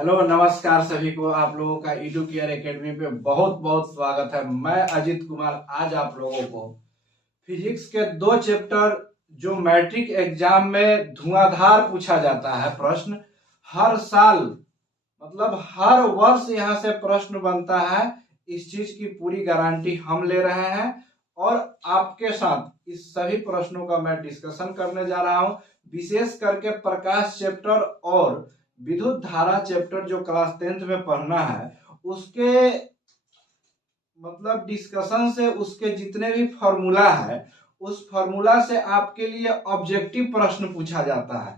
Hello नमस्कार सभी को। आप लोगों का ईडू केयर एकेडमी पे बहुत बहुत स्वागत है। मैं अजित कुमार आज आप लोगों को फिजिक्स के दो चैप्टर जो मैट्रिक एग्जाम में धुआंधार पूछा जाता है प्रश्न, हर साल मतलब हर वर्ष यहाँ से प्रश्न बनता है। इस चीज की पूरी गारंटी हम ले रहे हैं और आपके साथ इस सभी प्रश्नों का मैं डिस्कशन करने जा रहा हूँ। विशेष करके प्रकाश चैप्टर और विद्युत धारा चैप्टर जो क्लास 10th में पढ़ना है उसके मतलब डिस्कशन से उसके जितने भी फॉर्मूला है उस फॉर्मूला से आपके लिए ऑब्जेक्टिव प्रश्न पूछा जाता है।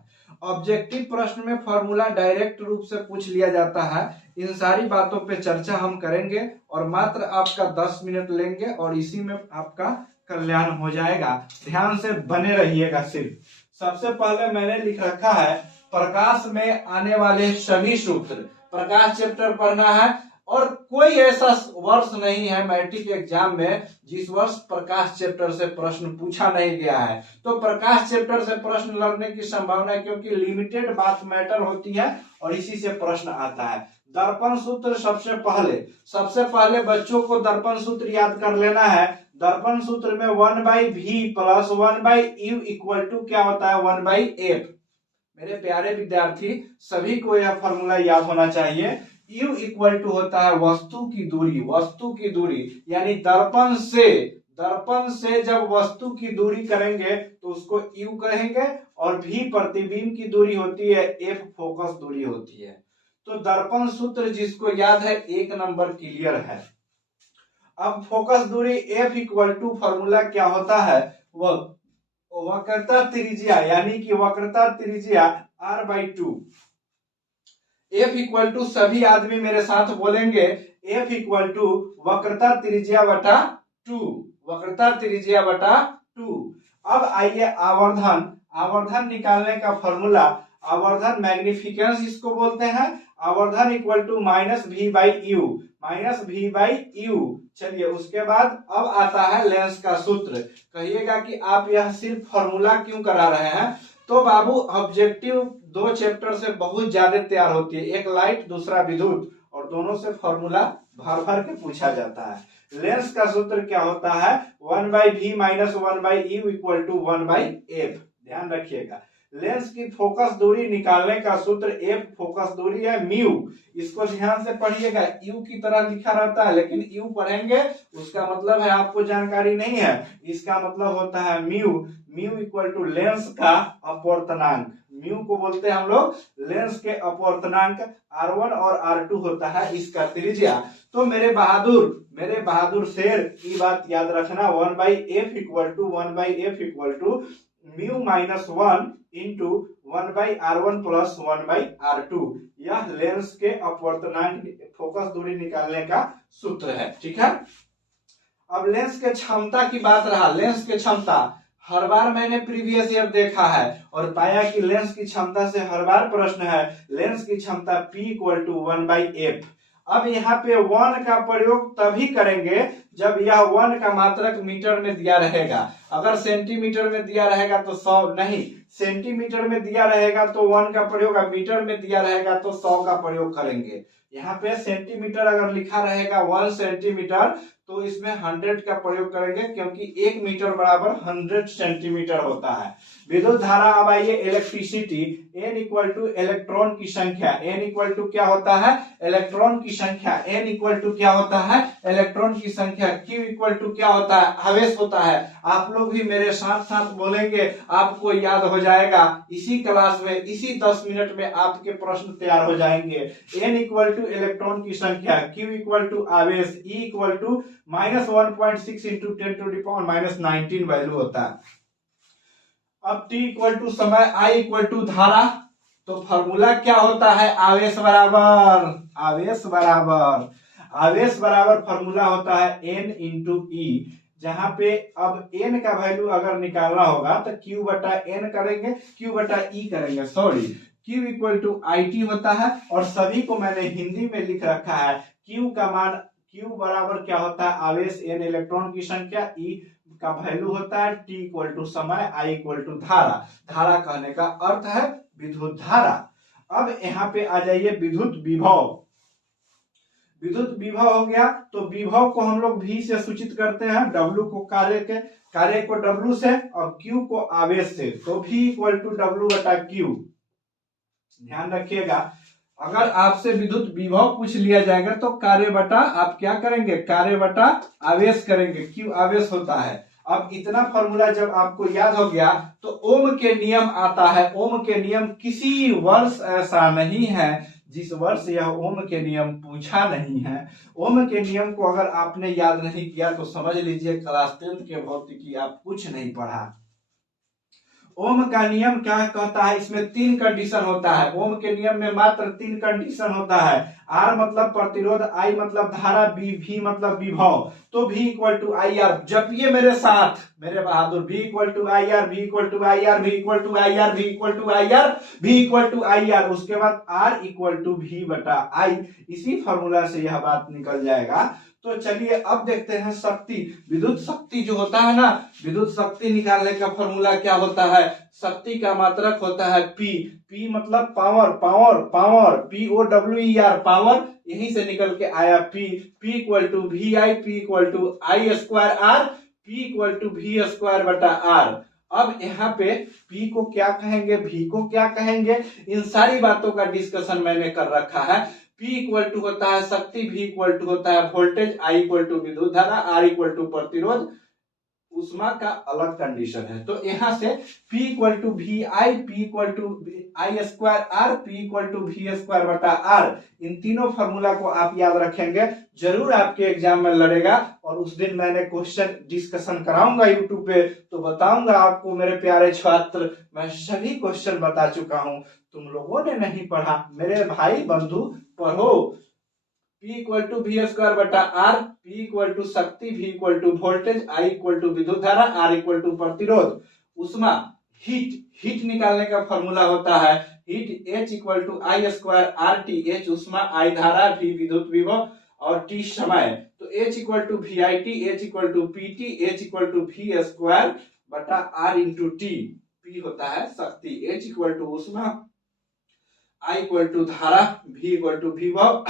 ऑब्जेक्टिव प्रश्न में फॉर्मूला डायरेक्ट रूप से पूछ लिया जाता है। इन सारी बातों पे चर्चा हम करेंगे और मात्र आपका 10 मिनट लेंगे और इसी में आपका कल्याण हो जाएगा। ध्यान से बने रहिएगा। सिर्फ सबसे पहले मैंने लिख रखा है प्रकाश में आने वाले सभी सूत्र। प्रकाश चैप्टर पढ़ना है और कोई ऐसा वर्ष नहीं है मैट्रिक एग्जाम में जिस वर्ष प्रकाश चैप्टर से प्रश्न पूछा नहीं गया है। तो प्रकाश चैप्टर से प्रश्न लड़ने की संभावना है क्योंकि लिमिटेड बात मैटर होती है और इसी से प्रश्न आता है। दर्पण सूत्र सबसे पहले बच्चों को दर्पण सूत्र याद कर लेना है। दर्पण सूत्र में 1/v plus 1/u equal to क्या होता है 1/f। मेरे प्यारे विद्यार्थी सभी को यह फॉर्मूला याद होना चाहिए। U इक्वल टू होता है वस्तु की दूरी यानी दर्पण से जब वस्तु की दूरी करेंगे तो उसको U कहेंगे और V प्रतिबिंब की दूरी होती है, F फोकस दूरी होती है। तो दर्पण सूत्र जिसको याद है 1 नंबर क्लियर है। अब फोकस दूरी F इक्वल टू फॉर्मूला क्या होता है, वह वक्रता त्रिज्या यानी कि वक्रता त्रिज्या r/2। F इक्वल टू सभी आदमी मेरे साथ बोलेंगे F इक्वल टू वक्रता त्रिज्या बटा 2। अब आइए आवर्धन निकालने का फॉर्मूला। आवर्धन मैग्निफिकेंस इसको बोलते हैं। आवर्धन इक्वल टू -v/u। चलिए उसके बाद अब आता है लेंस का सूत्र। कहिएगा कि आप यह सिर्फ फॉर्मूला क्यों करा रहे हैं। तो बाबू ऑब्जेक्टिव दो चैप्टर से बहुत ज्यादा तैयार होती है, एक लाइट दूसरा विद्युत, और दोनों से फॉर्मूला भर भर के पूछा जाता है। लेंस का सूत्र क्या होता है 1/v minus 1/u equal to 1/f। ध्यान रखिएगा लेंस की फोकस दूरी निकालने का सूत्र F फोकस दूरी है म्यू। इसको ध्यान से पढ़िएगा, U की तरह लिखा रहता है लेकिन U पढ़ेंगे उसका मतलब है आपको जानकारी नहीं है। इसका मतलब होता है म्यू इक्वल टू लेंस का अपवर्तनांक। म्यू को बोलते हैं हम लोग लेंस के अपवर्तनांक। R1 और R2 होता है इसका त्रिज्या। तो मेरे बहादुर शेर की बात याद रखना 1/f equal to mu minus 1 into 1/r1 plus 1/r2। यह लेंस के अपवर्तनांक फोकस दूरी निकालने का सूत्र है। ठीक है। अब लेंस के क्षमता की बात रहा। लेंस के क्षमता हर बार मैंने प्रीवियस ईयर देखा है और पाया कि लेंस की क्षमता से हर बार प्रश्न है। लेंस की क्षमता P इक्वल टू 1/f। अब यहाँ पे 1 का प्रयोग तभी करेंगे जब यह 1 का मात्रक मीटर में दिया रहेगा। अगर सेंटीमीटर में दिया रहेगा तो 100 नहीं, सेंटीमीटर में दिया रहेगा तो 1 का प्रयोग, मीटर में दिया रहेगा तो 100 का प्रयोग करेंगे। यहाँ पे सेंटीमीटर अगर लिखा रहेगा 1 सेंटीमीटर तो इसमें 100 का प्रयोग करेंगे क्योंकि 1 मीटर बराबर 100 सेंटीमीटर होता है। विद्युत धारा। अब आइए electricity. N equal two electron की संख्या। N इक्वल टू क्या होता है इलेक्ट्रॉन की संख्या। N इक्वल टू क्या होता है इलेक्ट्रॉन की संख्या। Q इक्वल टू क्या होता है आवेश होता है। आप लोग भी मेरे साथ साथ बोलेंगे आपको याद हो जाएगा। इसी क्लास में इसी 10 मिनट में आपके प्रश्न तैयार हो जाएंगे। N इक्वल टू इलेक्ट्रॉन की संख्या, Q इक्वल टू आवेश, E equal to -1.6 into 10⁻⁻19 value होता है। अब T इक्वल टू समय, I इक्वल टू धारा। तो फॉर्मूला क्या होता है आवेश बराबर फॉर्मूला होता है N इंटू E। जहां पे अब N का वैल्यू अगर निकालना होगा तो Q बटा N करेंगे, Q बटा E करेंगे, sorry Q equal to IT होता है। और सभी को मैंने हिंदी में लिख रखा है। Q का मान Q बराबर क्या होता है आवेश, N इलेक्ट्रॉन की संख्या, E का वैल्यू होता है T इक्वल टू समय, I इक्वल टू धारा। धारा कहने का अर्थ है विद्युत धारा। अब यहाँ पे आ जाइए विद्युत विभव। विद्युत विभव हो गया, तो विभव को हम लोग V से सूचित करते हैं, W को कार्य को W से और Q को आवेश से, तो V इक्वल टू W बटा Q। ध्यान रखिएगा, अगर आपसे विद्युत विभव पूछ लिया जाएगा तो कार्य बटा आप क्या करेंगे, कार्य बटा आवेश करेंगे, Q आवेश होता है। अब इतना फॉर्मूला जब आपको याद हो गया तो ओम के नियम आता है। ओम के नियम किसी वर्ष ऐसा नहीं है जिस वर्ष यह ओम के नियम पूछा नहीं है। ओम के नियम को अगर आपने याद नहीं किया तो समझ लीजिए क्लास 10 के भौतिकी आप कुछ नहीं पढ़ा। ओम का नियम क्या कहता है, इसमें 3 कंडीशन होता है। ओम के नियम में मात्र 3 कंडीशन होता है। R मतलब प्रतिरोध, I मतलब धारा, V मतलब विभव। तो V equal to I R, जपिए मेरे साथ मेरे बहादुर, V equal to I R, V equal to I R, V equal to I R, V equal to I R, V equal to I R. उसके बाद R इक्वल टू V बटा I। इसी formula से यह बात निकल जाएगा। तो चलिए अब देखते हैं शक्ति। विद्युत शक्ति जो होता है ना, विद्युत शक्ति निकालने का फॉर्मूला क्या होता है, शक्ति का मात्रक होता है P मतलब पावर, POWER पावर, यहीं से निकल के आया P equal to VI, P equal to I square R, P equal to V square बटा R। अब यहाँ पे P को क्या कहेंगे, V को क्या कहेंगे, इन सारी बातों का डिस्कशन मैंने कर रखा है। P इक्वल टू होता है शक्ति, V इक्वल टू होता है वोल्टेज, I इक्वल टू विद्युत धारा, R इक्वल टू प्रतिरोध, उष्मा का अलग कंडीशन है। तो यहाँ से P equal to VI, P equal to I square R, P equal to V square बटा R। इन तीनों फार्मूला को आप याद रखेंगे, जरूर आपके एग्जाम में लड़ेगा। और उस दिन मैंने क्वेश्चन डिस्कशन कराऊंगा यूट्यूब पे, तो बताऊंगा आपको मेरे प्यारे छात्र, मैं सभी क्वेश्चन बता चुका हूं। तुम लोगों ने नहीं पढ़ा, मेरे भाई बंधु पढ़ो। P equal to V square बटा R, P इक्वल टू शक्ति, V equal to voltage, I equal to विद्युत धारा, R इक्वल टू प्रतिरोध। उष्मा हीट निकालने का फॉर्मूला होता है heat H equal to I square RT। H उष्मा, I धारा, V विद्युत विभव और T समय। तो H equal to VIT, H equal to PT, H equal to V square बटा R इंटू T। P होता है शक्ति, H इक्वल टू उष्मा, I इक्वल टू धारा, V इक्वल टू विभव,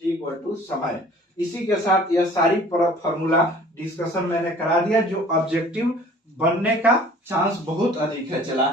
T इक्वल टू समय। इसी के साथ यह सारी फॉर्मूला डिस्कशन मैंने करा दिया, जो ऑब्जेक्टिव बनने का चांस बहुत अधिक है। चला